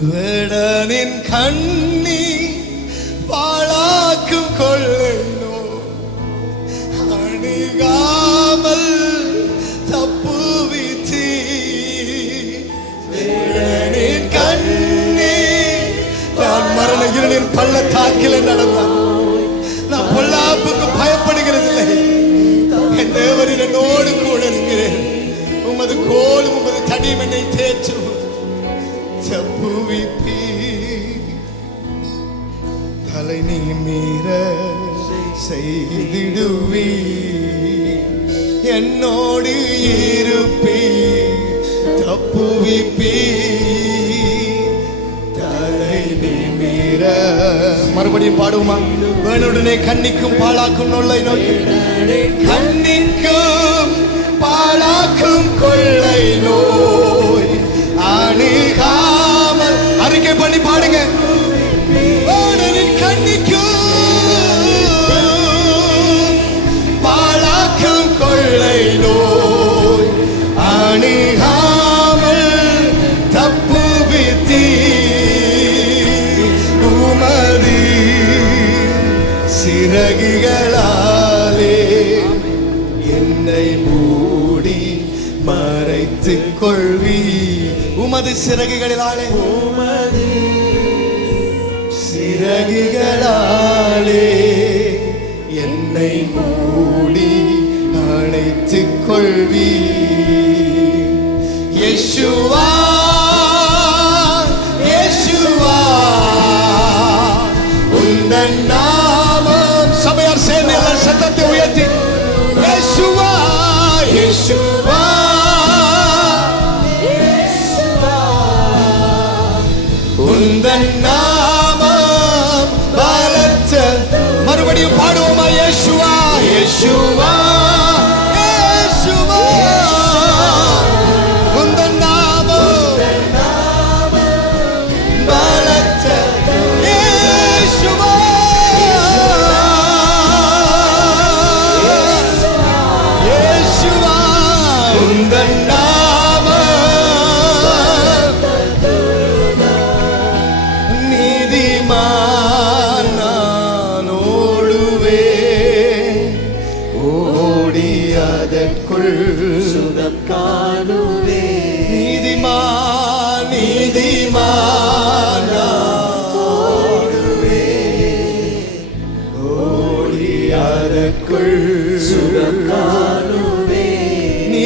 வேடனின் கண்ணி பாழாக்கும் கொள்ளைனோ அணுகாமல் தப்புவித்தீ. வேடனின் கண்ணி நான் மரண இருளின் பள்ளத்தாக்கில் நடந்தான். நான் பொல்லாப்புக்கு பயப்படுகிறதில்லை. என் தேவரின் என்னோடு கூட இருக்கிறேன். உமது கோலும் உமது தடியும் என்னை தேற்றும். தப்புவிப்பீ தலை நீ மீற செய்திடுவீ. என்னோடு இருப்பீ தப்புவிப்பீ தலை நீ மீற. மறுபடியும் பாடுவோமா? வேணுடனே கண்ணிக்கும் பாழாக்கும் நொல்லை நோக்கி கண்ணிக்கும் பாழாக்கும் கொள்ளை நோய் அணுகாமல் அறிக்கை பண்ணி பாடுங்க. கண்ணிக்கும் பாழாக்கும் கொள்ளை நோய் அணுகாமல் தப்புவித்தீ. உமது சிறகுகளாலே என்னை மூடி மறைத்துக் கொள்வி. உமது சிறகுகளினாலே உமது சிறகுகளாலே என்னை மூடி அணைத்துக் கொள்வி. யேசுவா யேசுவா உந்தன் நாமம். சபையார் சேர்ந்து எல்லாரும் சத்தத்தை உயர்த்தி யேசுவா யேசுவா உந்தன் நாமம் பலத்த. மறுபடியும் பாடுவோமா? யேசுவா யேசுவா யேசுவா உந்தன் நாமம் பலத்த. யேசுவா யேசுவா உந்தன் சுகம் காணுவே. நீதிமான் நீதிமான் ஓடி அதற்குள் சுகம் காணுவே.